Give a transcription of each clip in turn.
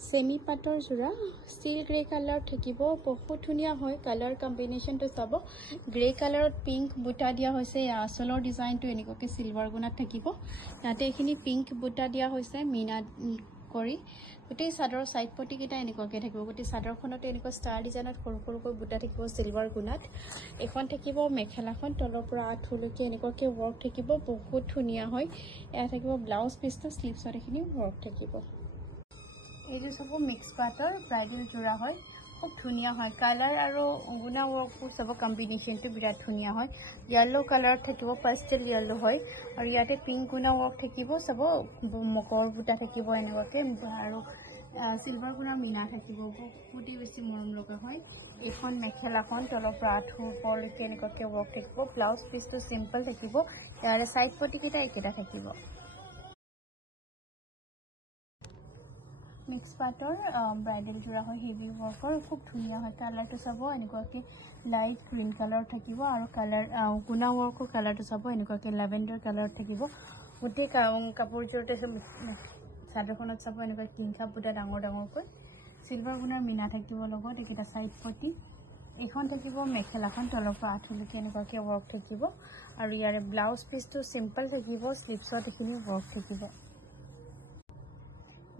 semi पाटर जोड़ा steel grey colour थकिबो बहुत धुनिया হয় कलर कॉम्बिनेशन तो सब ग्रे कलर पिंक बुटा दिया होइसे आसলৰ डिजाइन तो एनिकोके सिल्वर गुना थकिबो याते एखिनि पिंक बुटा दिया होइसे मीना কৰি গোটেই সাদৰ সাইড পটি কিটা এনিককে থাকিব গোটেই সাদৰখনতে এনিক ষ্টাৰ ডিজাইনত সৰু সৰুকৈ বুটা থাকিব সিলভাৰ গুণাত এখন থাকিব মেখেলাখন তলৰ পৰা আঠুলৈকে এনিককে ওয়াৰ্ক থাকিব বহুত ধুনিয়া হয় এয়া থাকিব ব্লাউজ পিসটো স্লিভছৰ এখিনি ওয়াৰ্ক থাকিব এই যে সব মিক্স পাটৰ ব্ৰাইডাল জোৰা হয় খুব ধুনিয়া হয় কালাৰ আৰু গুণা ওয়াৰ্কটো সব কম্বিনেশনটো বিৰাট ধুনিয়া হয় येलो कलर থাকিব পাস্টেল येलो হয় আৰু ইয়াতে পিংক গুণা ওয়াৰ্ক থাকিব সব মকৰ বুটা থাকিব এনেকৈ আৰু সিলভাৰ গুণা মিনা থাকিব বহুত বেছি মৰম লগা হয় এখন মেখেলাখন তলৰ পৰা আঠু ওপৰলৈকে এনেকৈ ওয়াৰ্ক থাকিব ব্লাউজ পিসটো সিম্পল থাকিব ইয়াৰে সাইড পটি কিটা একেটা থাকিব मिक्स पाटर ब्राइडल जोड़ा है हेवी वर्कर खूब धुनिया है कलर तो सब एनिके लाइट ग्रीन कलर থাকিব और कलर गुना वर्कर कलर तो सब एनिके लैवेंडर कलर থাকিব गोटे कापोर जोड़ते चादरखनत सब एनिके किंखा बुटा डांगर डांगरকৈ सिल्वर गुनार मीना থাকিব লগত একেটা সাইড পটি এখন থাকিব মেখেলাখন তলৰ পৰা আঠুলৈকে এনিকে ওয়াৰ্ক থাকিব আৰু ইয়াৰে ব্লাউজ পিসটো সিম্পল থাকিব স্লিভছত এখিনি ওয়ার্ক থাকিব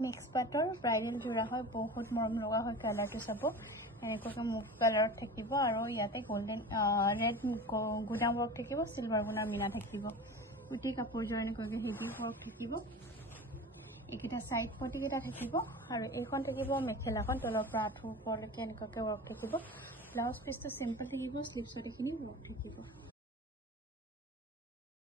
मिक्स पाटर ब्राइडल जोड़ा है बहुत मरम लगा है कलर तो सब एनिके मुख कलर থাকিব আৰু ইয়াতে গোল্ডেন ৰেড গুণা ওয়াৰ্ক থাকিব সিলভাৰ গুণা মিনা থাকিব উটি কাপোৰ জোৰ এনিকে হেভি ওয়াৰ্ক থাকিব একিটা সাইড পটি কিটা থাকিব আৰু এইখন থাকিব মেখেলাখন তলৰ পৰা আঠু ওপৰলৈকে এনিকে ওয়াৰ্ক থাকিব ব্লাউজ পিসটো সিম্পল থাকিব স্লিভছত এখিনি ওয়াৰ্ক থাকিব